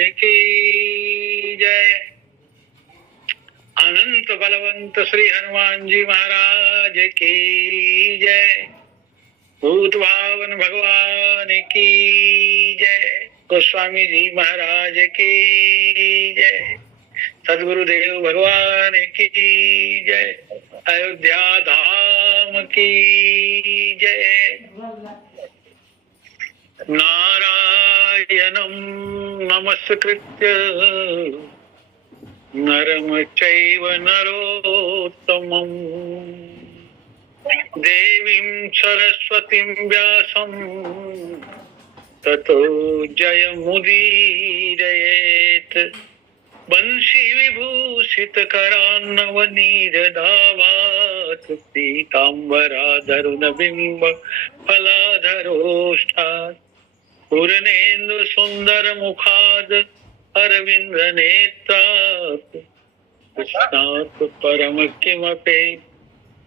की जय। अनंत बलवंत श्री हनुमान जी महाराज की जय। भूत भावन भगवान की जय। गोस्वामी जी महाराज की जय। सद्गुरुदेव भगवान की जय। अयोध्या धाम की जय। नारायणं नमस्कृत्य नरं चैव नरोत्तमं देवीं सरस्वतीं व्यासं ततो जयमुदीरयेत्। वंशी विभूषितकरान्नवनीरदावात् पीताम्बराधरुणबिम्ब फलाधरोष्ठात् पूर्णेन्दु सुंदर मुखाद अरविंद नेत्रात् कृष्णात् परम किमपि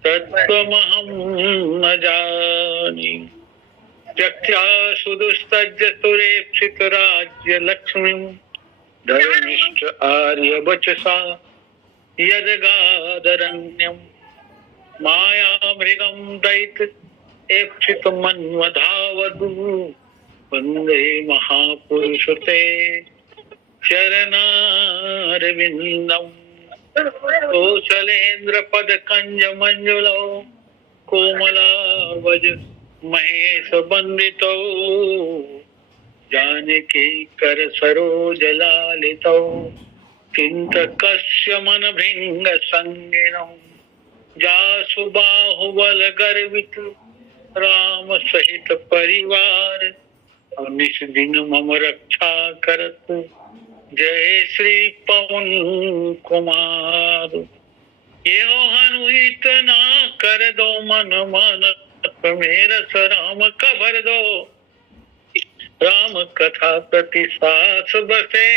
तत्त्वमहं न जाने। त्यक्त्वा सुदुस्तज्जतुरेप्सित राज्य लक्ष्मीं धर्मिष्ठ आर्य वचसा यदगादरण्यं मायामृगं दैत एप्सित मन्वधावदु वंदे महापुरुष ते चरणारविंदम। कौशलेन्द्र पद कंज मंजुलो कोमलावज महेश बंदितो जानकी कर सरोज लालितो चिंतकस्य मन भृंग संगिनो जासु बाहुबल गर्वित राम सहित परिवार निस दिन मम रक्षा करत जय श्री पवन कुमार। ये हनुहित ना कर दो मन मन मेरा राम कबर दो। राम कथा प्रति सास बसे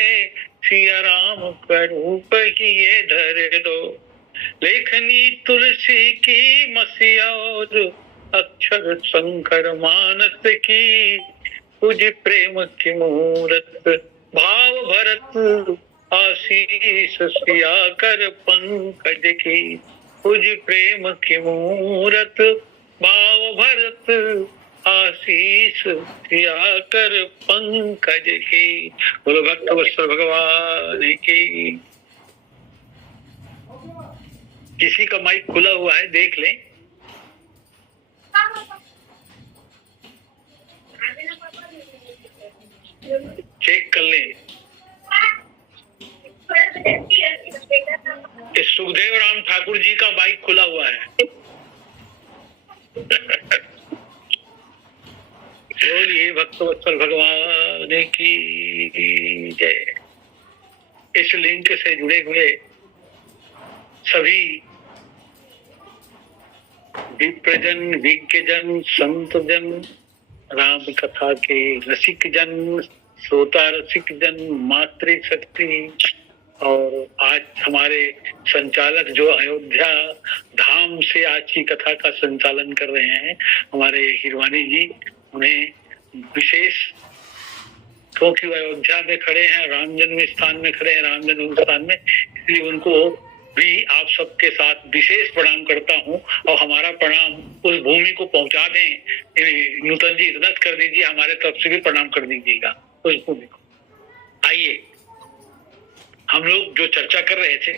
सिया राम करूप ही ये धर दो। लेखनी तुलसी की मसीहा और अक्षर शंकर मानस की तुझ प्रेम की मूरत भाव भरत आशीष सिया कर पंकज की तुझ प्रेम की मूरत भाव भरत आशीष सिया कर पंकज की। बोलो भक्त वत्सल भगवान की। किसी का माइक खुला हुआ है देख लें। चेक कर लें। इस सुखदेव राम ठाकुर जी का माइक खुला हुआ है। बोलिए भक्तवत्सल भगवान की जय। इस लिंक से जुड़े हुए सभी विप्रजन विज्ञजन संतजन राम कथा के रसिक जन श्रोता रसिक जन मातृशक्ति और आज हमारे संचालक जो अयोध्या धाम से आज की कथा का संचालन कर रहे हैं हमारे हिरवानी जी, उन्हें विशेष क्योंकि अयोध्या में खड़े हैं, राम जन्म स्थान में खड़े हैं, राम जन्म स्थान में, इसलिए उनको भी आप सबके साथ विशेष प्रणाम करता हूं और हमारा प्रणाम उस भूमि को पहुंचा दें। नूतन जी इतनत कर दीजिए, हमारे तरफ से भी प्रणाम कर दीजिएगा उस भूमि को। आइए हम लोग जो चर्चा कर रहे थे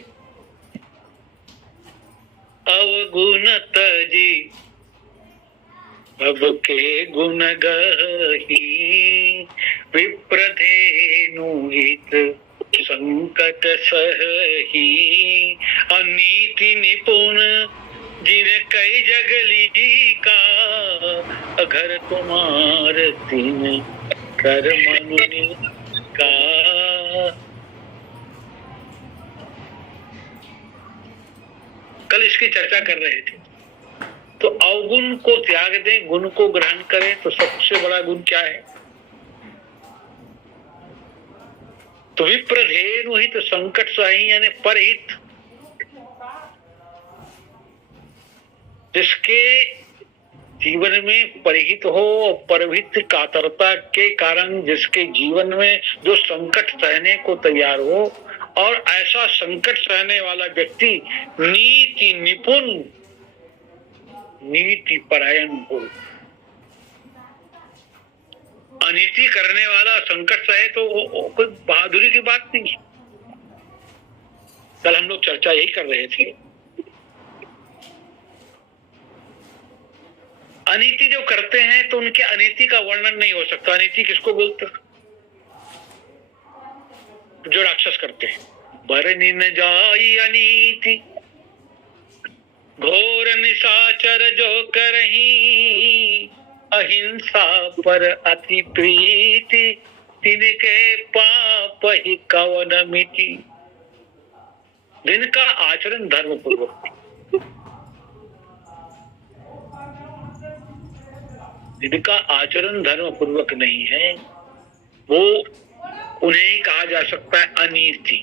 अवगुणत जी भव के गुण गही विप्रधेनु हित संकट सही अनीति निपुण जिन कई जगली का अगर तुम्हार तीन कर मनुनि का। कल इसकी चर्चा कर रहे थे। तो अवगुण को त्याग दें, गुण को ग्रहण करें, तो सबसे बड़ा गुण क्या है? तो विप्रधेनु हित संकट सही यानी परहित, जिसके जीवन में परिहित हो और परहित कातरता के कारण जिसके जीवन में जो संकट सहने को तैयार हो, और ऐसा संकट सहने वाला व्यक्ति नीति निपुण, नीति परायण हो। अनीति करने वाला संकट सहे तो कोई बहादुरी की बात नहीं है। कल हम लोग चर्चा यही कर रहे थे, अनीति जो करते हैं तो उनके अनीति का वर्णन नहीं हो सकता। अनीति किसको बोलते? जो राक्षस करते हैं। बरनी न जाई अनीति घोर निशाचर जो करही, अहिंसा पर अति प्रीति तिनके पाप ही कवन मिटी। जिनका आचरण धर्म पूर्वक, जिनका आचरण धर्म पूर्वक नहीं है, वो उन्हें ही कहा जा सकता है अनीति,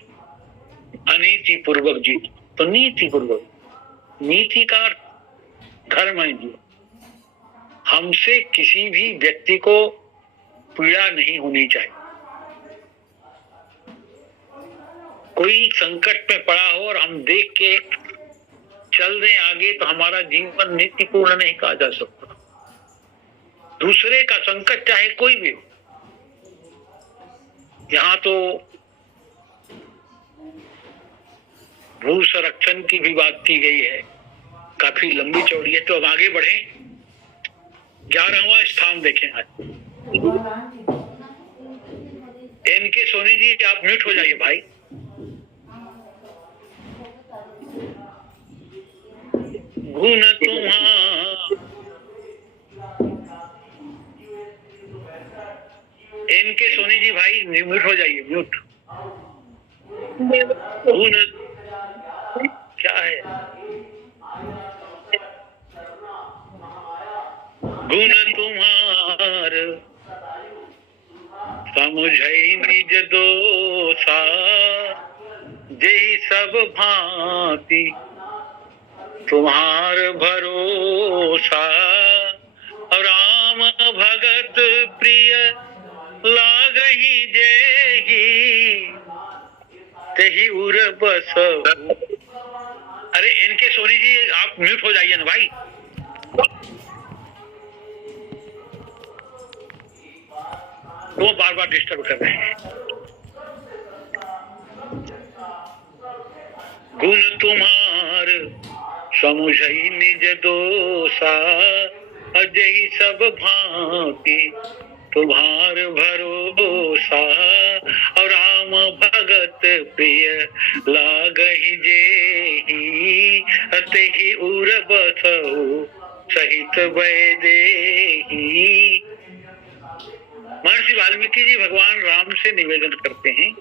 अनीति पूर्वक जी। तो नीति पूर्वक, नीति का धर्म है जी। हमसे किसी भी व्यक्ति को पीड़ा नहीं होनी चाहिए। कोई संकट में पड़ा हो और हम देख के चल दें आगे, तो हमारा जीवन नीतिपूर्ण नहीं कहा जा सकता। दूसरे का संकट चाहे कोई भी हो, यहाँ तो भू संरक्षण की भी बात की गई है, काफी लंबी चौड़ी है। तो अब आगे बढ़े, 11वां स्थान देखें आज। एनके सोनी जी आप म्यूट हो जाइए भाई। गुण तुम्हारा, एनके सोनी जी भाई म्यूट हो जाइए, म्यूट। गुण क्या है? गुण तुम्हार समझई निज दोषा, जेहि सब भांति तुम्हार भरोसा। राम भगत प्रिय लागहि जेहि, तेहि उर बसहु। अरे इनके सोनी जी आप म्यूट हो जाइए ना भाई। वो बार बार डिस्टर्ब कर रहे हैं। गुण तुम्हार समुझई निज दोषा, अजहि सब भांति तुम्हार भरोसा। और राम भगत प्रिय लागहि जेहि, तेहि उर बसहु सहित वैदेही। महर्षि वाल्मीकि जी भगवान राम से निवेदन करते हैं,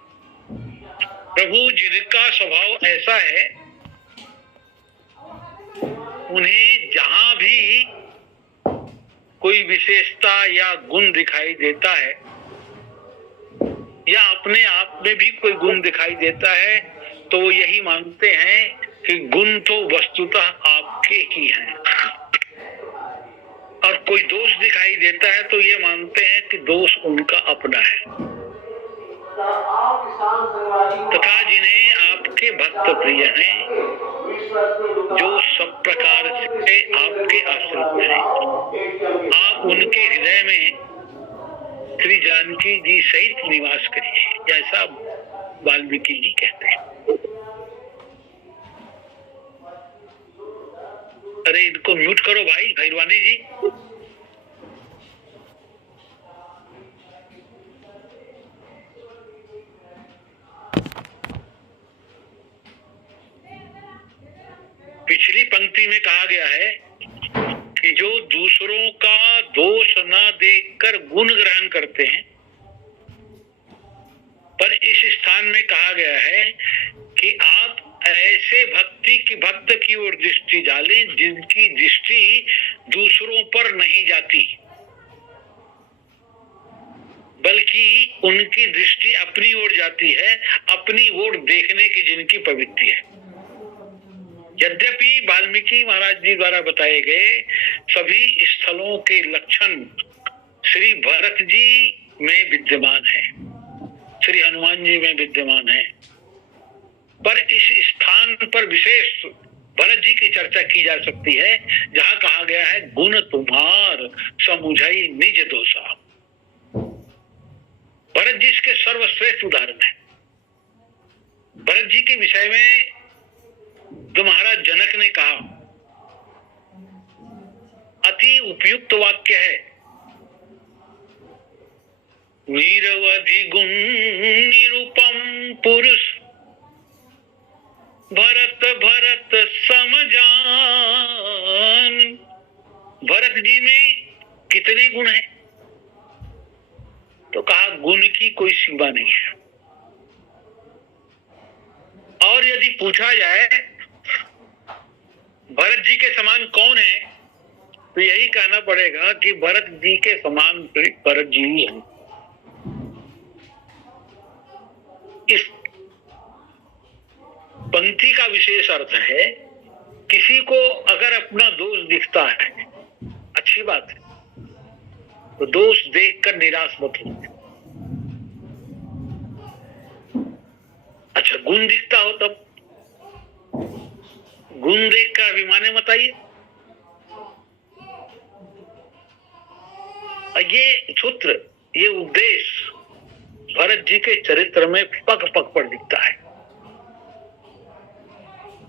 प्रभु जिनका स्वभाव ऐसा है, उन्हें जहां भी कोई विशेषता या गुण दिखाई देता है, या अपने आप में भी कोई गुण दिखाई देता है, तो वो यही मानते हैं कि गुण तो वस्तुतः आपके ही हैं। और कोई दोष दिखाई देता है तो ये मानते हैं कि दोष उनका अपना है। तथा जिन्हें आपके भक्त प्रिय हैं, जो सब प्रकार से आपके आश्रित हैं, आप उनके हृदय में श्री जानकी जी सहित निवास करिए, ऐसा वाल्मीकि जी कहते हैं। अरे इनको म्यूट करो भाई, भैरवानी जी। पिछली पंक्ति में कहा गया है कि जो दूसरों का दोष न देखकर गुण ग्रहण करते हैं, पर इस स्थान में कहा गया है कि आप ऐसे भक्त की ओर दृष्टि डालें जिनकी दृष्टि दूसरों पर नहीं जाती, बल्कि उनकी दृष्टि अपनी ओर जाती है, अपनी ओर देखने की जिनकी प्रवृत्ति है। यद्यपि वाल्मीकि महाराज जी द्वारा बताए गए सभी स्थलों के लक्षण श्री भरत जी में विद्यमान है, श्री हनुमान जी में विद्यमान है, पर इस स्थान पर विशेष भरत जी की चर्चा की जा सकती है जहां कहा गया है गुण तुम्हार समुझई निज दोषा। भरत जी इसके सर्वश्रेष्ठ उदाहरण है। भरत जी के विषय में जो महाराज जनक ने कहा अति उपयुक्त वाक्य है, वीरवधि गुण निरूपम पुरुष भरत भरत समजान। भरत जी में कितने गुण हैं? तो कहा गुण की कोई सीमा नहीं है। और यदि पूछा जाए भरत जी के समान कौन है, तो यही कहना पड़ेगा कि भरत जी के समान भरत जी ही हैं। इस पंक्ति का विशेष अर्थ है, किसी को अगर अपना दोष दिखता है अच्छी बात है, तो दोष देखकर निराश मत हो। अच्छा गुण दिखता हो तब गुण देखकर अभिमाने मत आइए। ये सूत्र, ये उपदेश भरत जी के चरित्र में पग पग पर दिखता है।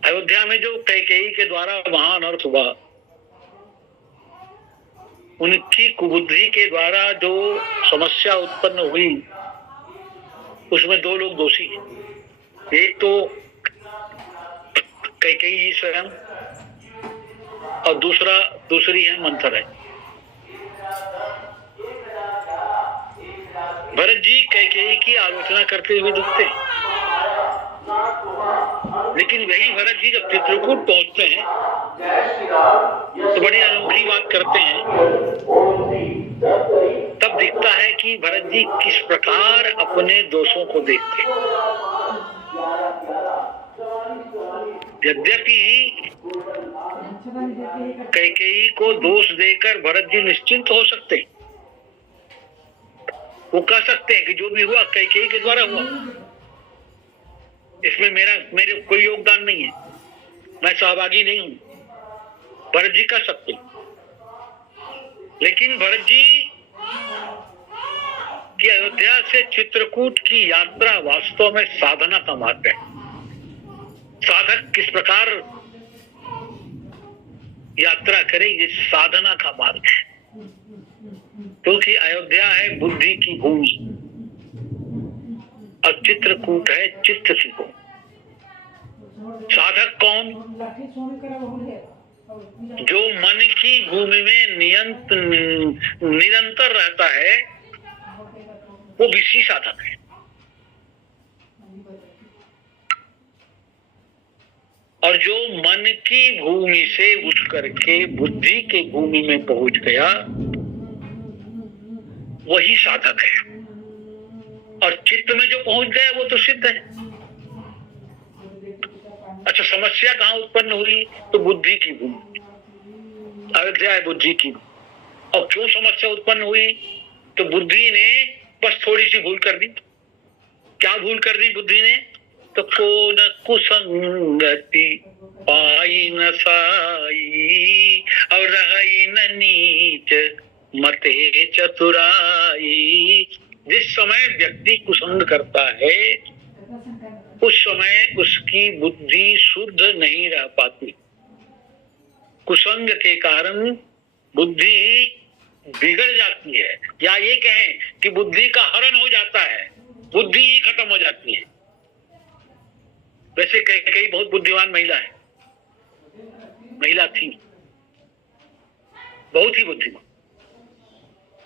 अयोध्या में जो कैकेयी के द्वारा महान अनर्थ हुआ, उनकी कुबुद्धि के द्वारा जो समस्या उत्पन्न हुई, उसमें दो लोग दोषी हैं। एक तो कैकेयी जी स्वयं और दूसरी है मंथरा। भरत जी कैकेयी की आलोचना करते हुए दिखते हैं, लेकिन वही भरत जी जब चित्रकूट पहुंचते हैं तो बड़ी अनोखी बात करते हैं। तब दिखता है कि भरत जी किस प्रकार अपने दोषों को देखते हैं। यद्यपि कैकेयी को दोष देकर भरत जी निश्चिंत हो सकते हैं, वो कह सकते हैं कि जो भी हुआ कैकेयी के द्वारा हुआ, इसमें मेरे कोई योगदान नहीं है, मैं सहभागी नहीं हूं। भरत जी कह सकते, लेकिन भरत जी की अयोध्या से चित्रकूट की यात्रा वास्तव में साधना का मार्ग है। साधक किस प्रकार यात्रा करे, ये साधना का मार्ग है, क्योंकि अयोध्या है बुद्धि की भूमि और चित्रकूट है चित्त की भूमि। साधक कौन? जो मन की भूमि में निरंतर रहता है, वो विषी साधक है। और जो मन की भूमि से उठ करके बुद्धि की भूमि में पहुंच गया, वही साधक है। और चित्त में जो पहुंच गया वो तो सिद्ध है। अच्छा समस्या कहाँ उत्पन्न हुई? तो बुद्धि की भूमि, अयोध्या है बुद्धि की। और क्यों समस्या उत्पन्न हुई? तो बुद्धि ने बस थोड़ी सी भूल कर दी। क्या भूल कर दी बुद्धि ने? तो को न कुसंगति पाई न साई और रही न नीच मते चतुराई। जिस समय व्यक्ति कुसंग करता है उस समय उसकी बुद्धि शुद्ध नहीं रह पाती। कुसंग के कारण बुद्धि बिगड़ जाती है, या ये कहें कि बुद्धि का हरण हो जाता है, बुद्धि ही खत्म हो जाती है। वैसे कई बहुत बुद्धिमान महिला है, महिला थी, बहुत ही बुद्धिमान।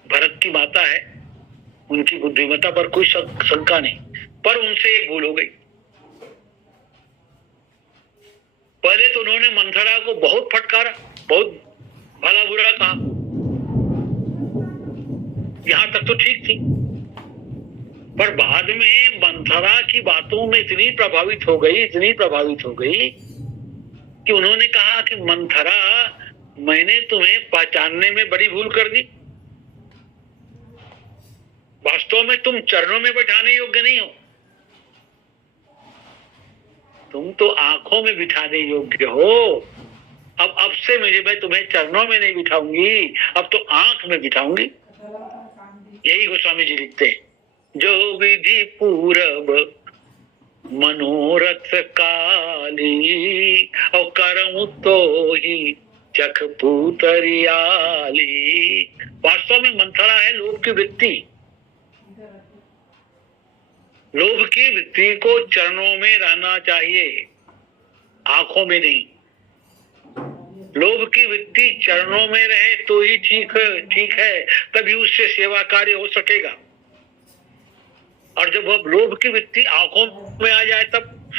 भरत की माता है, उनकी बुद्धिमत्ता पर कोई शंका नहीं, पर उनसे एक भूल हो गई। पहले तो उन्होंने मंथरा को बहुत फटकारा, बहुत भला बुरा कहा, यहां तक तो ठीक थी, पर बाद में मंथरा की बातों में इतनी प्रभावित हो गई कि उन्होंने कहा कि मंथरा, मैंने तुम्हें पहचानने में बड़ी भूल कर दी। वास्तव में तुम चरणों में बैठाने योग्य नहीं हो, तुम तो आंखों में बिठाने योग्य हो। अब से मैं तुम्हें चरणों में नहीं बिठाऊंगी, अब तो आंख में बिठाऊंगी। यही गोस्वामी जी लिखते हैं, जो विधि पूरब मनोरथ काली, और करम तो ही चख पूतरियाली। वास्तव में मंथरा है लोभ की वृत्ति। लोभ की वृत्ति को चरणों में रहना चाहिए, आंखों में नहीं। लोभ की वृत्ति चरणों में रहे तो ही ठीक है, तभी उससे सेवा कार्य हो सकेगा। और जब अब लोभ की वृत्ति आंखों में आ जाए, तब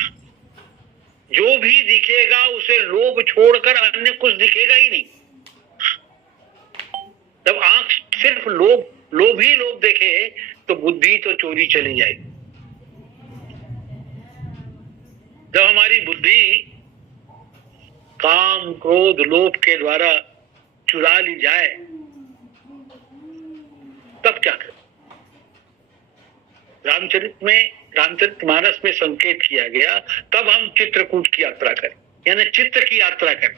जो भी दिखेगा उसे लोभ छोड़कर अन्य कुछ दिखेगा ही नहीं। जब आंख सिर्फ लोभ ही लोभ देखे तो बुद्धि तो चोरी चली जाएगी। जब हमारी बुद्धि काम क्रोध लोभ के द्वारा चुरा ली जाए, तब क्या करें? रामचरितमानस में संकेत किया गया, तब हम चित्रकूट की यात्रा करें, यानी चित्र की यात्रा करें।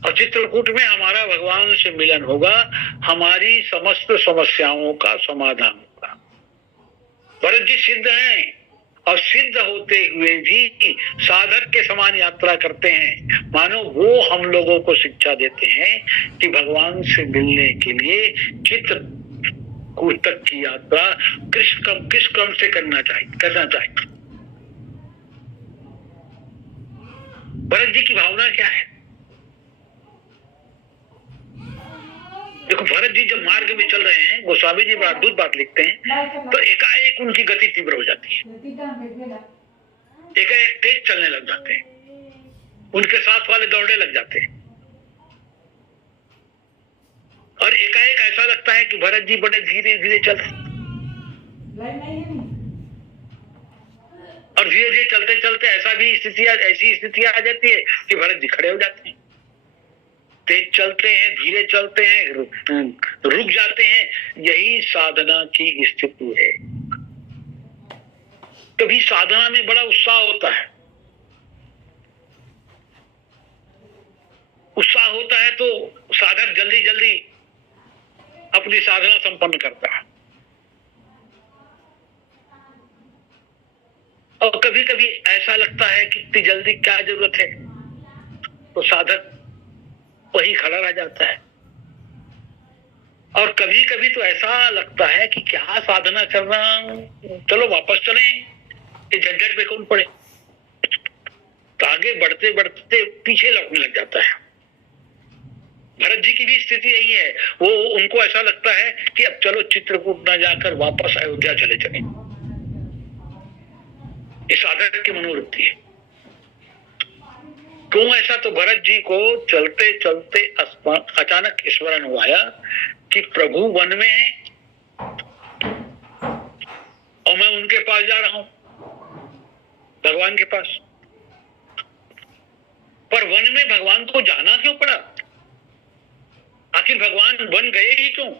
और चित्रकूट में हमारा भगवान से मिलन होगा, हमारी समस्त समस्याओं का समाधान होगा। भरत जी सिद्ध हैं, और सिद्ध होते हुए भी साधक के समान यात्रा करते हैं। मानो वो हम लोगों को शिक्षा देते हैं कि भगवान से मिलने के लिए चित्रकूट तक की यात्रा किस क्रम से करना चाहिए। भरत जी की भावना क्या है? देखो, भरत जी जब मार्ग में चल रहे हैं, गोस्वामी जी बड़ा अद्भुत बात लिखते हैं, तो एकाएक उनकी गति तीव्र हो जाती है, एकाएक तेज चलने लग जाते हैं, उनके साथ वाले दौड़ने लग जाते हैं, और एकाएक ऐसा लगता है कि भरत जी बड़े धीरे धीरे चल रहे हैं। और धीरे धीरे चलते चलते ऐसी स्थितियां आ जाती है कि भरत जी खड़े हो जाते हैं। तेज चलते हैं, धीरे चलते हैं, रुक जाते हैं। यही साधना की स्थिति है। कभी साधना में बड़ा उत्साह होता है, तो साधक जल्दी जल्दी अपनी साधना संपन्न करता है। और कभी कभी ऐसा लगता है कि इतनी जल्दी क्या जरूरत है, तो साधक वही खड़ा रह जाता है। और कभी कभी तो ऐसा लगता है कि क्या साधना करना, चलो वापस चलें, ये झंझट में कौन पड़े। तो आगे बढ़ते बढ़ते पीछे लौटने लग जाता है। भरत जी की भी स्थिति यही है। वो उनको ऐसा लगता है कि अब चलो चित्रकूट न जाकर वापस अयोध्या चले चले। ये साधक की मनोवृत्ति है। क्यों ऐसा? तो भरत जी को चलते चलते अचानक स्मरण हुआ कि प्रभु वन में है और मैं उनके पास जा रहा हूं, भगवान के पास। पर वन में भगवान को जाना क्यों पड़ा? आखिर भगवान वन गए ही क्यों?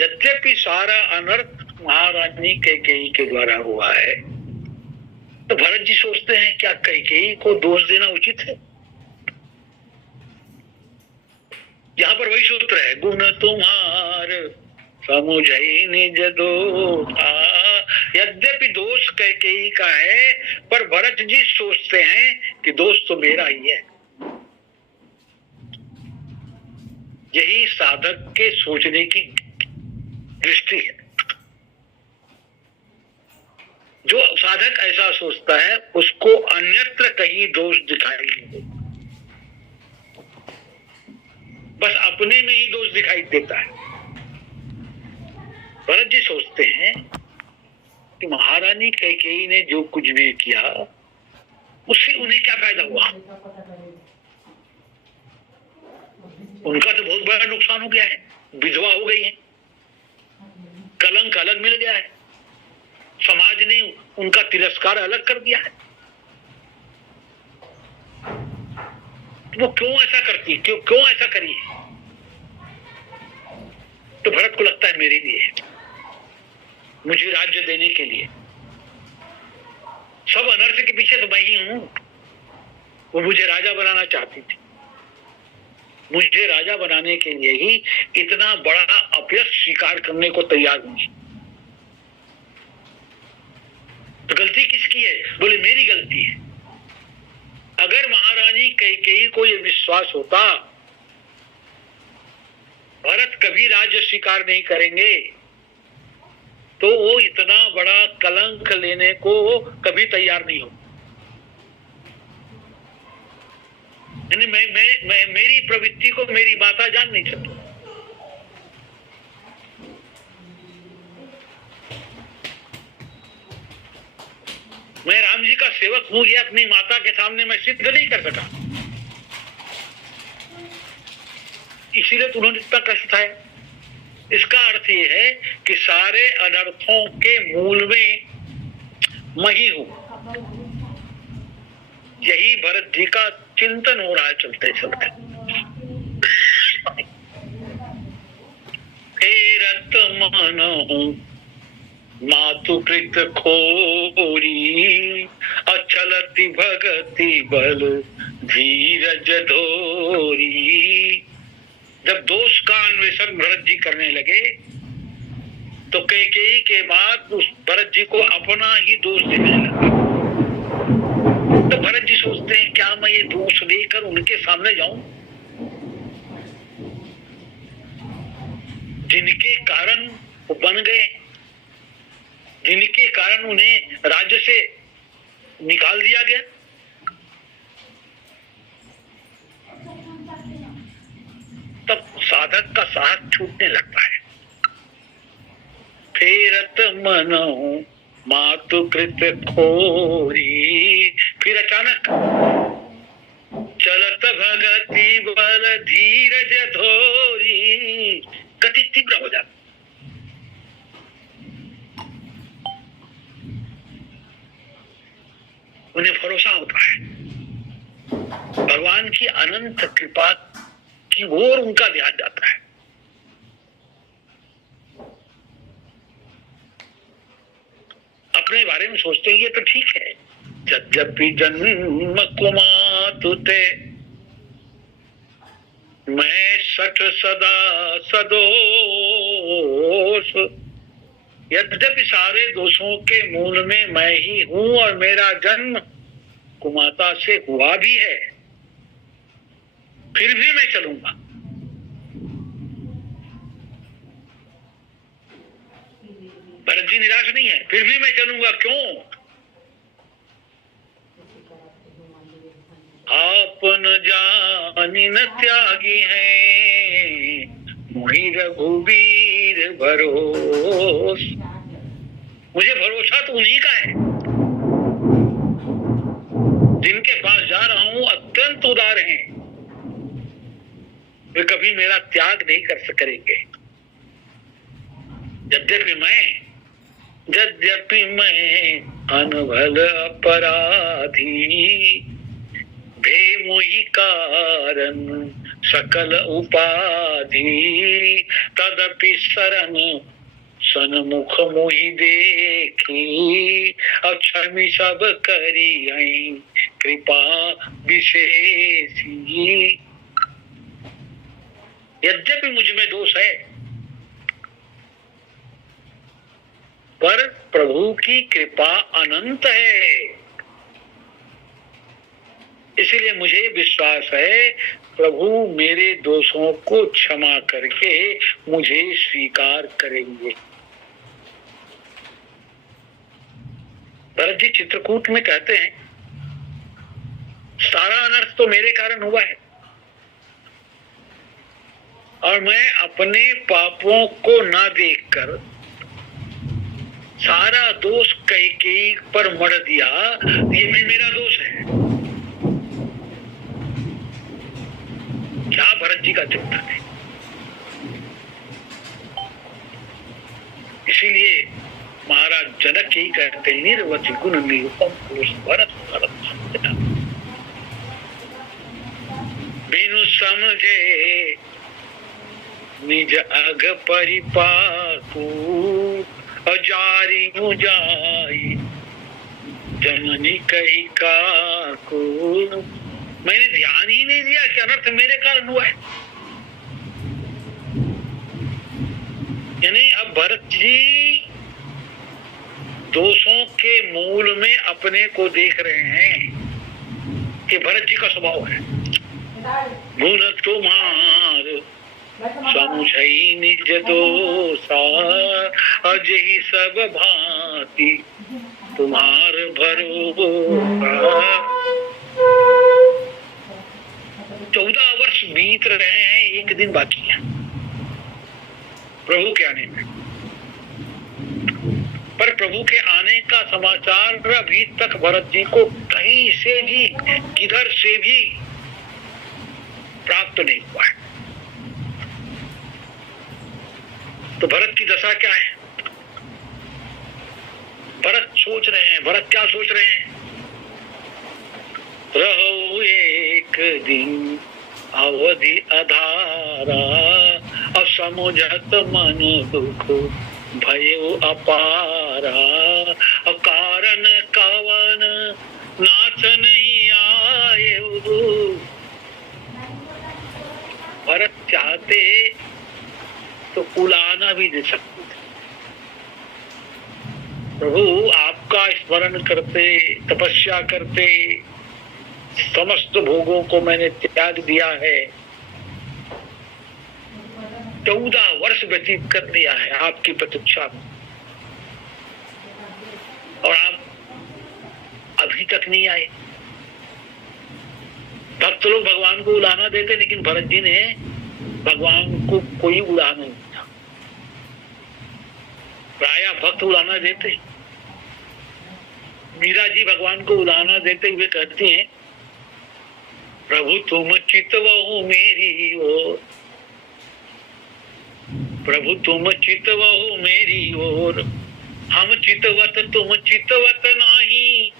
यद्यपि सारा अनर्थ महारानी कैकेयी के द्वारा हुआ है, तो भरत जी सोचते हैं क्या कैकेयी को दोष देना उचित है? यहां पर वही सूत्र है, गुण तुम्हार समुझई निज दोषा। यद्यपि दोष कैकेयी का है, पर भरत जी सोचते हैं कि दोष तो मेरा ही है। यही साधक के सोचने की दृष्टि है। जो साधक ऐसा सोचता है उसको अन्यत्र कहीं दोष दिखाई नहीं देता, बस अपने में ही दोष दिखाई देता है। भरत जी सोचते हैं कि महारानी कैकेयी ने जो कुछ भी किया उससे उन्हें क्या फायदा हुआ? उनका तो बहुत बड़ा नुकसान हो गया है, विधवा हो गई है, कलंक अलग मिल गया है। समाज ने उनका तिरस्कार अलग कर दिया है। वो क्यों ऐसा करती, क्यों ऐसा करी? तो भरत को लगता है मेरे लिए, मुझे राज्य देने के लिए, सब अनर्थ के पीछे तो मैं ही हूं। वो मुझे राजा बनाना चाहती थी, मुझे राजा बनाने के लिए ही इतना बड़ा अपयश स्वीकार करने को तैयार हुई। तो गलती किसकी है? बोले मेरी गलती है। अगर महारानी कैकेयी को यह विश्वास होता भरत कभी राज्य स्वीकार नहीं करेंगे, तो वो इतना बड़ा कलंक लेने को कभी तैयार नहीं हो। मैं मेरी प्रवृत्ति को मेरी माता जान नहीं सकती। मैं राम जी का सेवक हूं, ये अपनी माता के सामने मैं सिद्ध नहीं कर सका, इसीलिए तो उन्होंने इतना कष्ट उठाया। इसका अर्थ ये है कि सारे अनर्थों के मूल में मैं ही हूं। यही भरत जी का चिंतन हो रहा है चलते चलते। फेरत मन हूं मातुकृत खोरी, अचलति भगति बल धीरज धोरी। जब दोष का अन्वेषण भरत जी करने लगे तो कैकेयी के बाद उस भरत जी को अपना ही दोष देने लगा। तो भरत जी सोचते हैं क्या मैं ये दोष लेकर उनके सामने जाऊं, जिनके कारण वो बन गए, जिनके कारण उन्हें राज्य से निकाल दिया गया। तब साधक का साहस छूटने लगता है। फेरत मन मातुकृत खोरी, फिर अचानक चलत भगति बल धीरज धोरी, गति तीव्र हो जाती। उन्हें भरोसा होता है भगवान की अनंत कृपा की ओर उनका ध्यान जाता है। अपने बारे में सोचते हैं ये तो ठीक है, यद्यपि जन्म कुमातुते मैं सठ सदा सदोष। यद्यपि सारे दोषों के मूल में मैं ही हूं और मेरा जन्म कुमाता से हुआ भी है, फिर भी मैं चलूंगा। भरत जी निराश नहीं है, फिर भी मैं चलूंगा। क्यों? आपन जानी न त्यागी है, मोहि रघुवीर भरोस। मुझे भरोसा तो उन्हीं का है जिनके पास जा रहा हूं, अत्यंत उदार हैं, वे कभी मेरा त्याग नहीं कर सकेंगे। यद्यपि मैं अनभल अपराधी, भे मोहि कारण सकल उपाधि, तदपि शरण सन्मुख मोहि देखी, अक्षमी सब करी कृपा विशेषी। यद्यपि मुझ में दोष है, पर प्रभु की कृपा अनंत है, इसलिए मुझे विश्वास है प्रभु मेरे दोषों को क्षमा करके मुझे स्वीकार करेंगे। भरत जी चित्रकूट में कहते हैं सारा अनर्थ तो मेरे कारण हुआ है और मैं अपने पापों को ना देखकर सारा दोष कैकेयी पर मढ़ दिया, ये भी मेरा दोष है। क्या भरत जी का चिंतन है। इसीलिए महाराज महाराज जनक यही कहते हैं, निरवधि गुण निरूपम पुरुष भरत भरत बिनु समझे निज अग परिपाकू अजारी जाई जननी कही काकू। मैंने ध्यान ही नहीं दिया कि अनर्थ मेरे कारण हुआ है। यानी अब भरत जी दोषों के मूल में अपने को देख रहे हैं कि भरत जी का स्वभाव है गुण तुम्हार समझई निज दोषा अजहि सब भांति तुम्हार भरोसा। 14 वर्ष बीत रहे हैं, एक दिन बाकी है प्रभु के आने में। पर प्रभु के आने का समाचार अभी तक भरत जी को कहीं से भी किधर से भी प्राप्त नहीं हुआ है। तो भरत की दशा क्या है? भरत सोच रहे हैं, भरत क्या सोच रहे हैं? रहो एक दिन अवधि अधारा असमुझत मन दुख भयो अपारा कारण कवन नाच नहीं आए। भरत चाहते तो उलाना भी दे सकते थे। प्रभु आपका स्मरण करते, तपस्या करते, समस्त भोगों को मैंने त्याग दिया है, 14 वर्ष व्यतीत कर दिया है आपकी प्रतीक्षा में, और आप अभी तक नहीं आए। भक्त लोग भगवान को उलाना देते, लेकिन भरत जी ने भगवान को कोई उलाना नहीं था। प्राय भक्त उलाना देते। मीरा जी भगवान को उलाना देते हुए कहती हैं, प्रभु तुम चितवहु मेरी ओर, प्रभु तुम चितवहु मेरी ओर, हम चितवत तुम चितवत नाही,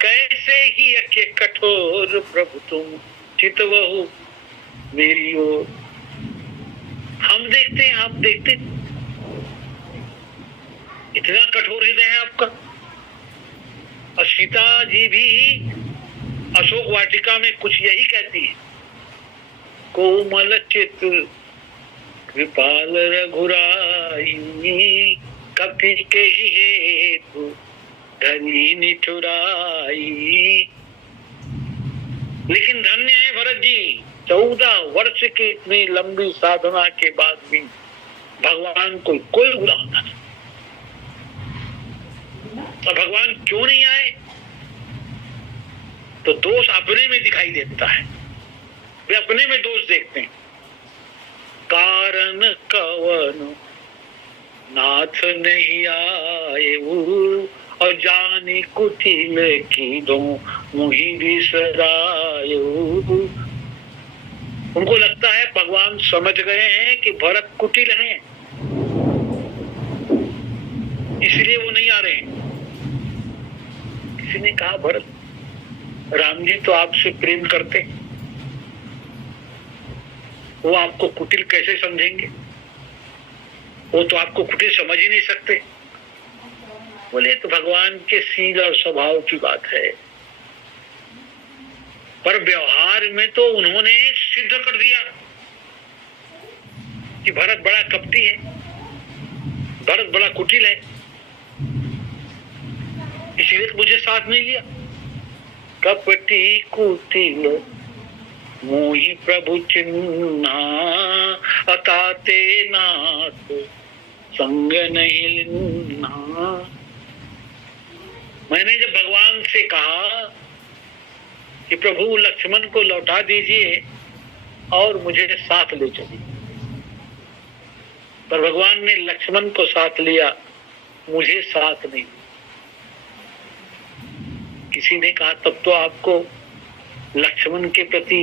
कैसे ही अके कठोर, प्रभु तुम चितवहु मेरी ओर। हम देखते हैं, आप देखते, इतना कठोर हृदय है आपका। और सीता जी भी अशोक वाटिका में कुछ यही कहती है, कोमल चित कृपाल रघुराई, कपि के ही हेतु धनी निठुराई। लेकिन धन्य है भरत जी, 14 वर्ष की इतनी लंबी साधना के बाद भी भगवान को कोई बुलाना नहीं। तो भगवान क्यों नहीं आए? तो दोष अपने में दिखाई देता है, वे अपने में दोष देखते हैं। कारण कवन नाथ नहीं आए, और जानी कुटिल की दो मुहि बिसराए। उनको लगता है भगवान समझ गए हैं कि भरत कुटिल हैं, इसलिए वो नहीं आ रहे हैं। किसी ने कहा, भरत राम जी तो आपसे प्रेम करते, वो आपको कुटिल कैसे समझेंगे? वो तो आपको कुटिल समझ ही नहीं सकते। बोले तो भगवान के सील और स्वभाव की बात है, पर व्यवहार में तो उन्होंने सिद्ध कर दिया कि भरत बड़ा कपटी है, भरत बड़ा कुटिल है, इसलिए तो मुझे साथ नहीं लिया। कपटी कुटिल मोहि प्रभु चिन्हा, अताते नाथ संग नहीं लिन्हा। मैंने जब भगवान से कहा कि प्रभु लक्ष्मण को लौटा दीजिए और मुझे साथ ले चलिए, पर भगवान ने लक्ष्मण को साथ लिया, मुझे साथ नहीं। किसी ने कहा तब तो आपको लक्ष्मण के प्रति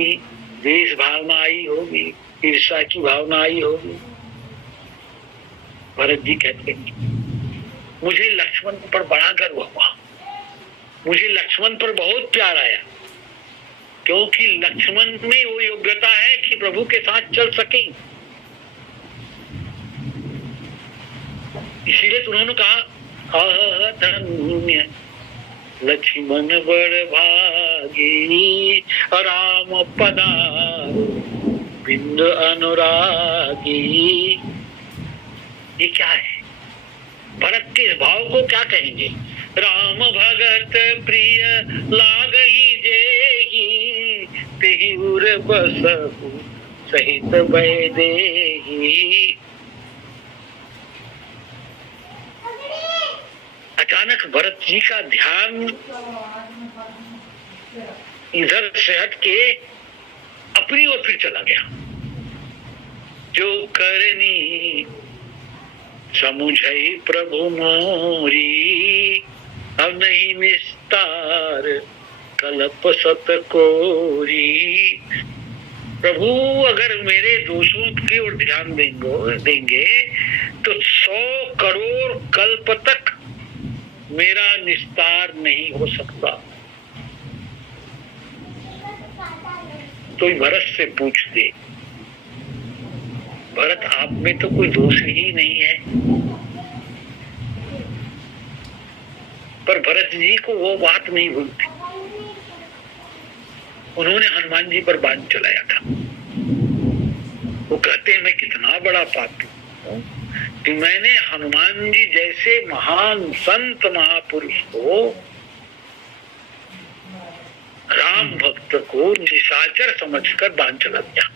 द्वेष भावना आई होगी, ईर्ष्या की भावना आई होगी। भरत जी कहते हैं मुझे लक्ष्मण पर बड़ा गर्व हुआ, मुझे लक्ष्मण पर बहुत प्यार आया, क्योंकि लक्ष्मण में वो योग्यता है कि प्रभु के साथ चल सके। इसीलिए तो उन्होंने कहा धन्य लक्ष्मण बड़ भागी, राम पधारो बिंद अनुरागी। ये क्या है? भरत के भाव को क्या कहेंगे? राम भगत प्रिय लागहि जेहि, तेहि उर बसहु सहित वैदेही। अचानक भरत जी का ध्यान इधर से हट के अपनी ओर फिर चला गया। जो करनी समुझई प्रभु मोरी, अब नहीं निस्तार कल्प सत कोरी। प्रभु अगर मेरे दोषों की ओर ध्यान देंगे तो 100 करोड़ कल्प तक मेरा निस्तार नहीं हो सकता। तो भरत से पूछ दे, भरत आप में तो कोई दोष ही नहीं है। पर भरत जी को वो बात नहीं भूलती। उन्होंने हनुमान जी पर बाण चलाया था। वो कहते हैं मैं कितना बड़ा पापी हूं कि मैंने हनुमान जी जैसे महान संत महापुरुष को, राम भक्त को निशाचर समझकर बाण चला दिया।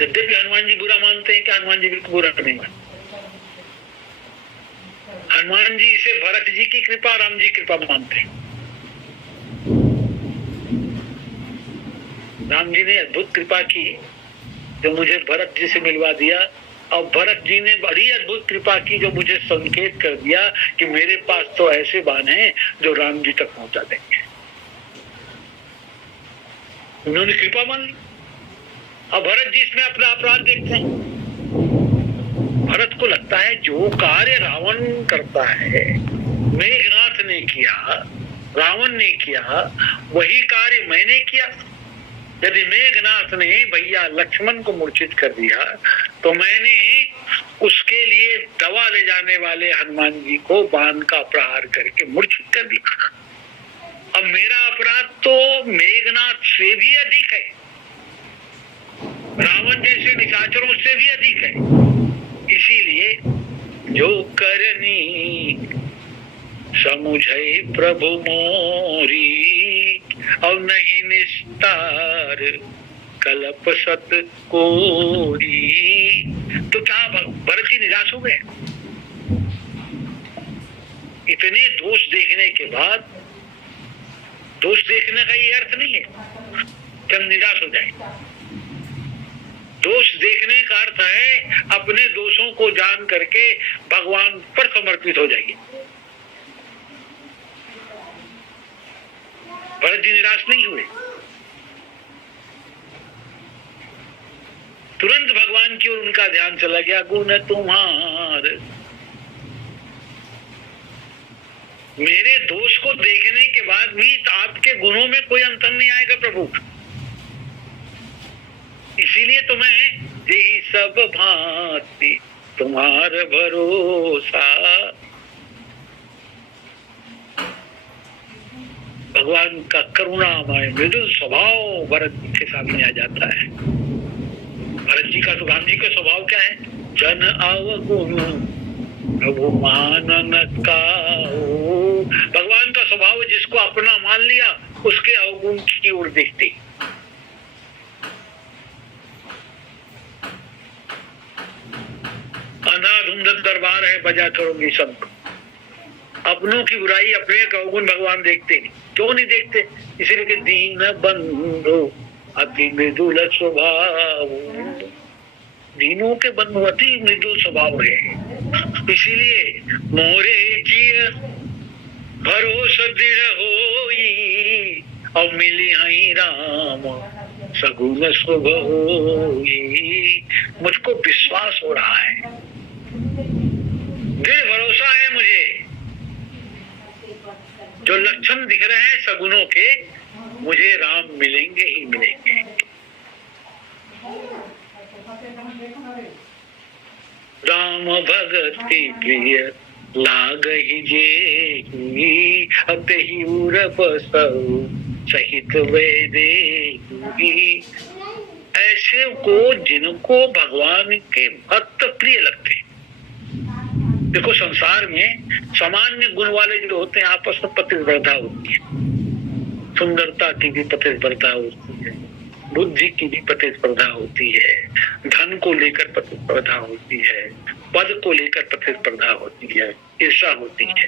यद्यपि हनुमान जी बुरा मानते हैं कि हनुमान जी बिल्कुल बुरा नहीं मानते। हनुमान जी इसे भरत जी की कृपा, राम जी कृपा मानते हैं। राम जी ने अद्भुत कृपा की जो मुझे भरत जी से मिलवा दिया, और भरत जी ने बड़ी अद्भुत कृपा की जो मुझे संकेत कर दिया कि मेरे पास तो ऐसे बाण हैं जो राम जी तक पहुंचा देंगे। उन्होंने कृपा मान ली। अब भरत जी इसमें अपना अपराध देखते हैं। भरत को लगता है जो कार्य रावण करता है, मेघनाथ ने किया, रावण ने किया, वही कार्य मैंने किया। यदि मेघनाथ ने भैया लक्ष्मण को मूर्छित कर दिया तो मैंने उसके लिए दवा ले जाने वाले हनुमान जी को बाण का प्रहार करके मूर्छित कर दिया। अब मेरा अपराध तो मेघनाथ से भी अधिक है, रावण जैसे निशाचरों से भी अधिक है। इसीलिए जो करनी समुझई प्रभु मोरी, और नहीं निस्तार कल्प सत कोरी। तो क्या भरत जी निराश हो गए? इतने दोष देखने के बाद, दोष देखने का ये अर्थ नहीं है कि हम निराश हो जाए। दोष देखने का अर्थ है अपने दोषों को जान करके भगवान पर समर्पित हो जाइए। भरत जी निराश नहीं हुए, तुरंत भगवान की ओर उनका ध्यान चला गया। गुण तुम्हार, मेरे दोष को देखने के बाद भी आपके गुणों में कोई अंतर नहीं आएगा प्रभु। इसीलिए तो मैं यही सब भांति तुम्हार भरोसा। भगवान का करुणामय मृदुल स्वभाव भरत के सामने आ जाता है। भरत जी का तो, राम जी का स्वभाव क्या है? जन अवगुण प्रभु मानन काऊ। भगवान का स्वभाव जिसको अपना मान लिया उसके अवगुण की ओर देखते। अनाधुंध दरबार है, बजा करूंगी सबको। अपनों की बुराई, अपने अवगुण भगवान देखते नहीं। क्यों नहीं देखते? इसलिए कि दीन बंधु अति मृदुल स्वभाव, दीनों के बंधु अति मृदुल स्वभाव है। इसीलिए मोरे जिय भरोसा दृढ़ होई, और मिली हई राम सगुन शुभ होई। मुझको विश्वास हो रहा है दिख रहे हैं सगुनों के, मुझे राम मिलेंगे ही मिलेंगे। राम भगति प्रिय लागहि जेहि, अतहि उर बसउ सहित वैदेही। ऐसे को जिनको भगवान के भक्त प्रिय लगते हैं। देखो संसार में सामान्य गुण वाले जो होते हैं आपस में प्रतिस्पर्धा होती है, सुंदरता की भी प्रतिस्पर्धा होती है, बुद्धि की भी प्रतिस्पर्धा होती है, धन को लेकर प्रतिस्पर्धा होती है, पद को लेकर प्रतिस्पर्धा होती है, ईर्षा होती है।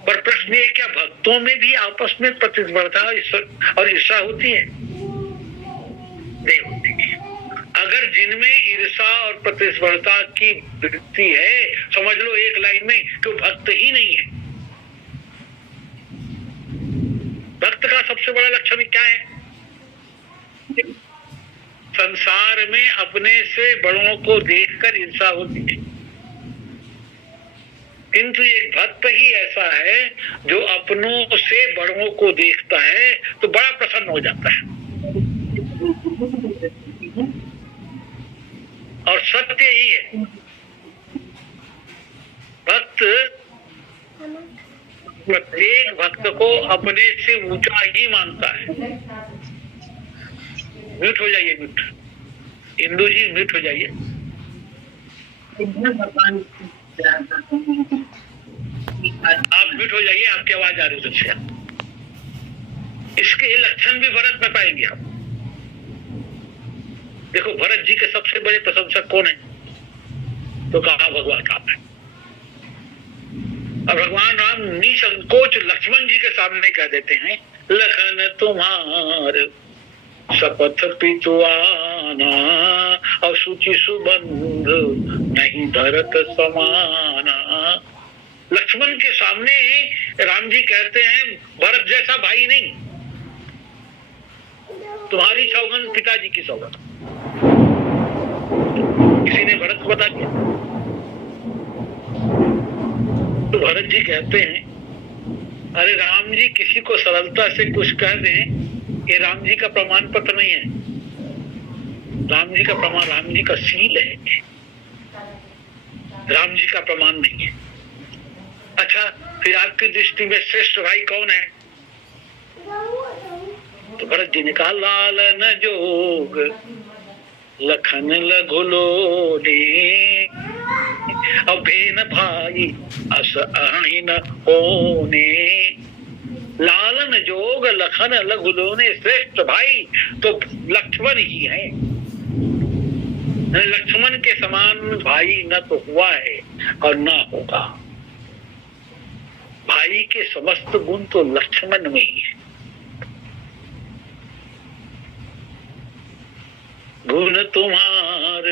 पर प्रश्न ये, क्या भक्तों में भी आपस में प्रतिस्पर्धा और ईर्षा होती है? नहीं होती है। अगर जिनमें ईर्षा और प्रतिस्पर्धा की वृत्ति है, समझ लो एक लाइन में कि भक्त ही नहीं है। भक्त का सबसे बड़ा लक्षण क्या है? संसार में अपने से बड़ों को देखकर ईर्षा होती है, किंतु एक भक्त ही ऐसा है जो अपनों से बड़ों को देखता है तो बड़ा प्रसन्न हो जाता है। और सत्य ही है, भक्त प्रत्येक भक्त को अपने से ऊंचा ही मानता है। म्यूट हो जाइए, म्यूट। इंदु जी म्यूट हो जाइए। आप म्यूट हो जाइए, आपकी आवाज आ रही है। इसके लक्षण भी भरत में पाएंगे आप। देखो भरत जी के सबसे बड़े प्रशंसक कौन है? तो कहा भगवान राम है। और भगवान राम निसंकोच लक्ष्मण जी के सामने कह देते हैं, लखन तुम्हार शपथ पितुआना, और सुचि सुबंध नहीं धरत समाना। लक्ष्मण के सामने राम जी कहते हैं, भरत जैसा भाई नहीं, तुम्हारी सौगंध पिताजी की सौगंध। किसी ने भरत को बता दिया तो भरत जी कहते हैं, अरे राम जी किसी को सरलता से कुछ कह दें, ये राम जी का प्रमाण पत्र नहीं है। राम जी का प्रमाण राम जी का सील है, राम जी का प्रमाण नहीं है। अच्छा, फिर आपकी दृष्टि में श्रेष्ठ भाई कौन है? तो भरत जी ने कहा, लालन जोग लखन लघुलोनी, अभेन भाई अस अहिन होने। लालन जोग लखन लघुलोने, श्रेष्ठ भाई तो लक्ष्मण ही है। लक्ष्मण के समान भाई न तो हुआ है और न होगा। भाई के समस्त गुण तो लक्ष्मण में ही है। गुण तुम्हार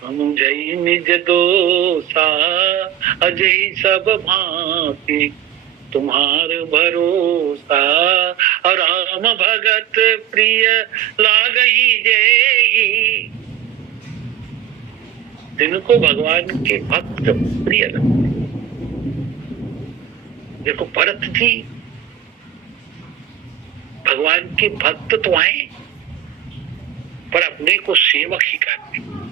समझई निज दोषा, अजय सब भांति तुम्हार भरोसा। और राम भगत प्रिय लागहि जेहि, जिनको भगवान के भक्त प्रिय लगते। देखो भरत जी भगवान के भक्त तो हैं, पर अपने को सेवक ही कहते हैं।